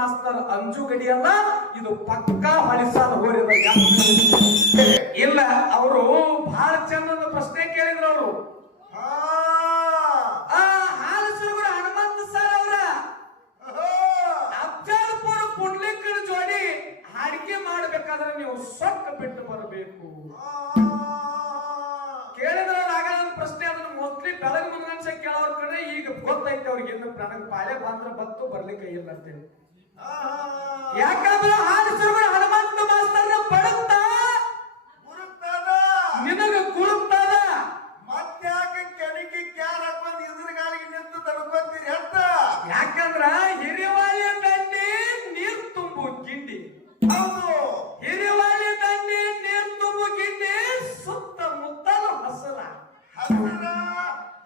Master ಅಂಜುಗಡಿ ಅಲ್ಲ, ಇದು ಪಕ್ಕಾ ಹೊಳಿಸಾದ ಹೋರಿದ ಇಲ್ಲ. ಅವರು ಬಹಳ ಚಂದದ ಪ್ರಶ್ನೆ ಕೇಳಿದ್ರು. ಅವರು ಹಾಲಸುರಗುರು ಹನುಮಂತ ಸರ್ ಅವರ ಅಫ್ಜಲ್ಪುರ ಪುಂಡ್ಲಿಕ್ಕನ ಜೋಡಿ ಹಾಡಿಕೆ ಮಾಡಬೇಕಾದ್ರೆ ನೀವು ಸೊಕ್ಕ ಬಿಟ್ಟು ಬರಬೇಕು ಕೇಳಿದ್ರ ಪ್ರಶ್ನೆ. ಅದನ್ನು ಮೋಸ್ಟ್ಲಿ ಬೆಳಗ್ಗೆ ಮುಂದನ್ಸ ಕೇಳೋರ್ ಕಡೆ ಈಗ ಗೊತ್ತೈತೆ ಅವ್ರಿಗೆ. ಇನ್ನು ನನಗೆ ಪಾಳೆ ಬಂದ್ರೆ ಬತ್ತು ಬರ್ಲಿಕ್ಕೆ ಇಲ್ಲ ಅಂತೇಳಿ. ಯಾಕಂದ್ರೆ ಹಾಲಸುರಗುರು ಹನುಮಂತ ಮಾಸ್ತರ್ನ ಪಡುತ್ತ ನಿನಗ ಕುರುಕ್ತಾದ ಮತ್ತ್ಯಾಕೆ ಕೆಣಕಿ ಕ್ಯಾರ ಹಾಕೊಂಡ್ ಎದುರುಗಾಲಿಗೆ ನಿಂತು ತಡ್ಕೊಂತೀರಿ ಅಂತ. ಯಾಕಂದ್ರ ಹಿರಿವಾಳಿ ದಂಡಿ ನೀರ್ ತುಂಬು ಗಿಂಡಿ. ಹೌದು, ಹಿರಿವಾಳಿ ದಂಡಿ ನೀರ್ ತುಂಬು ಗಿಂಡಿ, ಸುತ್ತಮುತ್ತಲು ಹಸರ ಹಸರ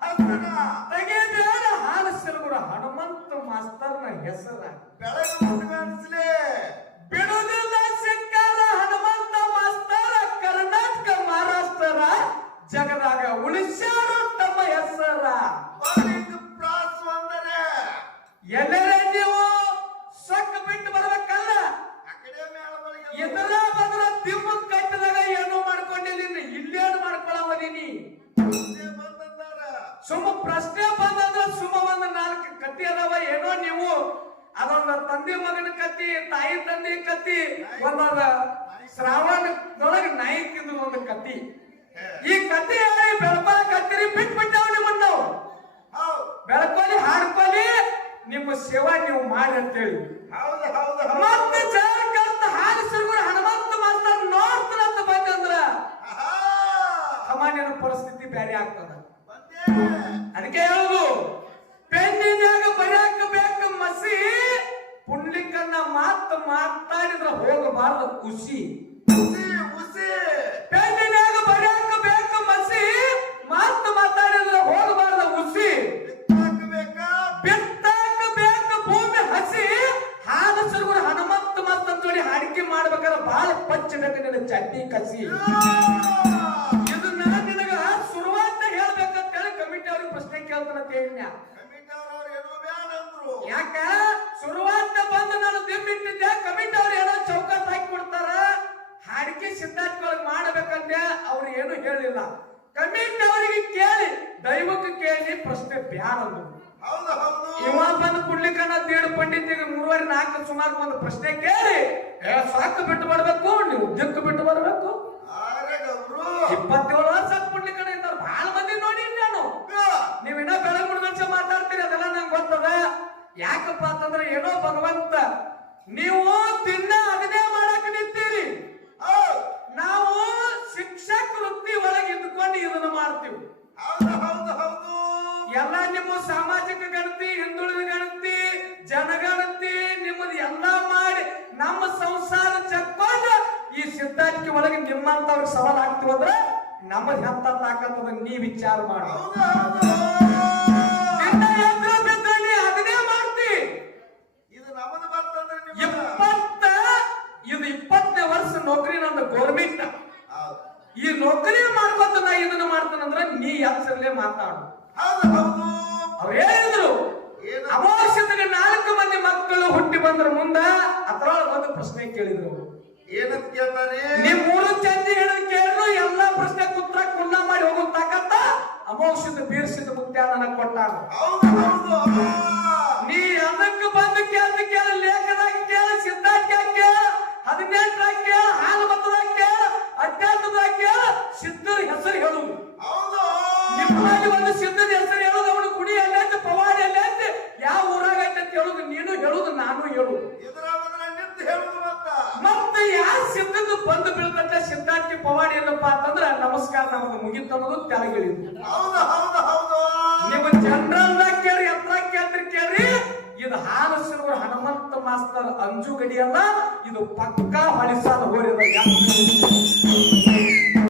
ಹಸರ ತೆಗೆಬೇಡ ಹಾಲಸುರಗುರು ಹನುಮಂತ ಮಾಸ್ತರ್ನ ಹೆಸರ. ಬೆಳಗ್ಗೆ ಅನಿಸ್ಲಿ ಬಿಡುವುದಿಲ್ಲ ಸಿಕ್ಕಾದ ಹನುಮಂತ ಮಾಸ್ತರ ಕರ್ನಾಟಕ ಮಹಾರಾಷ್ಟ್ರ ಜಗದಾಗ ಉಳಿಸ್ಯಾರು ತಮ್ಮ ಹೆಸರ. ಪ್ರಾಸ ಅಂದರೆ ಎಲ್ಲರೇ ನೀವು ಸೊಕ್ಕ ಬಿಟ್ಟು ಬರ್ಬೇಕಲ್ಲ. ಎದರ ಬದಲ ತಿಮ್ಮ ಕಟ್ಟದಾಗ ಏನೋ ಮಾಡ್ಕೊಂಡಿದ್ದೀನಿ, ಇಲ್ಲೇನು ಮಾಡ್ಕೊಳವದೀನಿ. ಸುಮ್ಮ ಪ್ರಶ್ನೆ ಬಂದಂದ್ರೆ ಸುಮ್ಮ ಒಂದು 4 ಕತ್ತಿ ಅದಾವ. ಏನೋ ನೀವು ಅದೊಂದು ತಂದೆ ಮಗನ ಕತ್ತಿ, ತಾಯಿ ತಂದೆ ಕತ್ತಿ, ಒಂದೊಂದು ಶ್ರಾವಣದೊಳಗೆ ನಾಯಿ ತಿಂದು ಒಂದು ಕತ್ತಿ. ಈ ಕತ್ತಿ ಹೇಳಿ ಬೆಳಪಾಲ ಕತ್ತಿರಿ ಬಿಟ್ಬಿಟ್ಟವ್ ನಿಮ್ಮನ್ನ. ನಾವು ಬೆಳಕೋಲಿ ಹಾಡ್ಕೋಲಿ ನಿಮ್ಮ ಸೇವಾ ನೀವು ಮಾಡಿ ಅಂತೇಳಿ. ಹೌದು ಹೌದು ಮತ್ತೆ ಜಾರಕಂತ ಹಾಲಸುರಗುರು ಹನುಮಂತ ಮಾಸ್ತರ್ ನೋಡ್ತಾರಂತ ಬಂದಂದ್ರ ಸಾಮಾನ್ಯನ ಪರಿಸ್ಥಿತಿ ಬೇರೆ ಆಗ್ತದ. ಅದಕ್ಕೆ ಹೇಳುದು ಪೆನ್ನಿನ್ಯಾಗ ಬರ್ಯಾಕ ಬೇಕು ಮಸಿ, ಪುಂಡ್ಲಿಕ್ಕನ್ನ ಮಾತಾಡಿದ್ರ ಹೋಗಬಾರ್ದು ಖುಷಿ. ಪೆನ್ನಿನ್ಯಾಗ ಬರ್ಯಾಕ ಬೇಕು ಮಸಿ, ಮಾತಾಡಿದ್ರ ಹೋಗಬಾರ್ದು ಖುಷಿ. ಬಿತ್ತಾಕ ಬೇಕು ಭೂಮಿ ಹಸಿ, ಹಾಲಸುರಗುರು ಹನುಮಂತ ಮಾಸ್ತರ್ ಜೋಡಿ ಹಾಡಿಕೆ ಮಾಡ್ಬೇಕಾದ್ರೆ ಬಹಳ ಪಚ್ಚಬೇಕು ನಿನ್ನ ಚಡ್ಡಿ ಕಸಿ. ಇದನ್ನ ನಿನಗ ಶುರುವಾತ ಹೇಳ್ಬೇಕಂತ ಹೇಳಿ ಕಮಿಟಿ ಅವ್ರಿಗೆ ಪ್ರಶ್ನೆ ಕೇಳ್ತಾನಂತ ಹೇಳಿ. ಯಾಕ ಶುರುವಾತ ಬಂದು ನಾನು ದಿಮ್ಮಿಟ್ಟಿದ್ದೆ, ಕಮಿಟಿ ಅವ್ರು ಏನೋ ಚೌಕಟ್ ಹಾಕಿ ಕೊಡ್ತಾರ, ಹಾಡಿಕೆ ಸಿದ್ಧಾರ್ಥಗಳಿಗೆ ಮಾಡಬೇಕಂತೆ ಅವ್ರು ಏನು ಹೇಳಿಲ್ಲ. ಕಮಿಟಿ ಅವರಿಗೆ ಕೇಳಿ ದೈವಕ್ಕೆ ಕೇಳಿ ಪ್ರಶ್ನೆ ಬ್ಯಾರದು. ಇವ ಬಂದು ಕುಡ್ಲಿಕ್ಕನ್ನ ತೀಡು ಪಂಡಿತಿಗೆ 3-4 ಸುಮಾರು ಒಂದು ಪ್ರಶ್ನೆ ಕೇಳಿ ಸಾಕು ಬಿಟ್ಟು ಬರ್ಬೇಕು, ನೀವು ದಿಕ್ಕು ಬಿಟ್ಟು ಬರ್ಬೇಕು. 27 ವರ್ಷ ಕುಡ್ಲಿಕ್ಕನ್ನ ಇದ್ದಾರೆ ಬಹಳ ಮಂದಿ ನೋಡಿ ನಾನು. ನೀವಿನ್ನ ಬೆಳಗ್ಗೆ ಮುಡ್ಗಂಶ ಮಾತಾಡ್ತೀರಿ, ಅದೆಲ್ಲ ನಂಗೆ ಗೊತ್ತದ. ಯಾಕಪ್ಪ ಅಂತಂದ್ರೆ ಏನೋ ಭಗವಂತ ನೀವು ದಿನ ಅದನ್ನೇ ಮಾಡಕ್ ನಿಂತೀರಿ, ನಾವು ಶಿಕ್ಷಕ ವೃತ್ತಿ ಒಳಗೆ ಇದ್ದುಕೊಂಡು ಇದನ್ನು ಮಾಡ್ತೀವಿ. ಎಲ್ಲ ನಿಮ್ಮ ಸಾಮಾಜಿಕ ಗಣತಿ, ಹಿಂದುಳಿದ ಗಣತಿ, ಜನಗಣತಿ ನಿಮ್ಮದು ಎಲ್ಲ ಮಾಡಿ ನಮ್ಮ ಸಂಸಾರ ಚಕ್ಕೊಂಡು ಈ ಸಿದ್ಧಾಂತಿಕೆ ಒಳಗೆ ನಿಮ್ಮಂತವ್ರಿಗೆ ಸವಾಲ್ ಆಗ್ತೀವಂದ್ರೆ ನಮ್ಮದು ಎಂತ ತಾಕತ್ತದ ನೀ ವಿಚಾರ ಮಾಡಿ. ಅದನ್ನೇ ಮಾಡ್ತಿ. ಇದು 20ನೇ ವರ್ಷ ನೌಕರಿ ನಂದು ಗೌರ್ಮೆಂಟ್. ಈ ನೌಕರಿ ಮಾಡ್ಕೊತ ನಾ ಇದನ್ನ ಮಾಡ್ತಾನಂದ್ರ ನೀ ಯಾಸರ್ಲೆ ಮಾತಾಡು. ಅವ್ರು ಹೇಳಿದ್ರು ಅಮಾವಾಸ್ಯತೆಗೆ 4 ಮಂದಿ ಮಕ್ಕಳು ಹುಟ್ಟಿ ಬಂದ್ರ ಮುಂದ ಅದ್ರೊಳಗೆ ಒಂದು ಪ್ರಶ್ನೆ ಕೇಳಿದ್ರು. ಏನಂತ ಕೇಳ್ತಾರೆ? ನೀವ್ 3 ಚಂದಿ ಹೇಳೋದ್ ಕೇಳಿದ್ರು ಎಲ್ಲಾ ಪ್ರಶ್ನೆ ಕುತ್ರ ಕುಲ್ಲ ಮಾಡಿ ಹೋಗೋ ತಾಕತ್ತ ಅಮಾವಾಸ್ಯದ ಬೀರ್ಸಿದ ಮುತ್ಯ ನನಗ್ ಕೊಟ್ಟಾನ. ನೀ ಅದಕ್ಕೆ ಬಂದು ಕೇಳ ಲೇಖದಾಗ ಕೇಳ, ಸಿದ್ಧಾಂತದಾಗ ಕೇಳ, 18ರಾಗ ಕೇಳ, ಹಾಲು ಮತದಾಗ ಕೇಳ, ಅಧ್ಯಾತ್ಮದಾಗ ಕೇಳ, ಸಿದ್ಧರ ಹೆಸರು ಹೇಳುದು. ನಿಮ್ಮಲ್ಲಿ ಒಂದು ಸಿದ್ಧದ ಹೆಸರು ಹೇಳುದು, ಅವನು ಗುಡಿ ಎಲ್ಲೈತೆ, ಪವಾಡಿ ಎಲ್ಲೈತೆ, ಯಾವ ಊರಾಗ ಐತೆ ಅಂತ ಹೇಳುದು ನೀನು ಹೇಳುದು, ನಾನು ಹೇಳುದು. ಮತ್ತೆ ಯಾವ ಸಿದ್ಧದ್ದು ಬಂದು ಬೀಳ್ತಂತೆ ಸಿದ್ಧಾಂತಿ ಪವಾಡಿ ಏನಪ್ಪಾ ಅಂತಂದ್ರ ನಮಸ್ಕಾರ ನಮಗೆ ಮುಗಿತನ್ನೋದು ತೆಳಗಿಳಿದು. ನಿಮ್ಮ ಜನರಲ್ದಾಗ ಕೇಳಿ ಎತ್ತರಾಗ ಕೇಳ್ರಿ ಕೇಳ್ರಿ, ಇದು ಹಾಲಸುರಗುರು ಹನುಮಂತ ಮಾಸ್ತರ್ ಅಂಜುಗಡಿ ಅಲ್ಲ, ಇದು ಪಕ್ಕಾ ಹೊಳಿಸಾದ ಹೋರಿದ.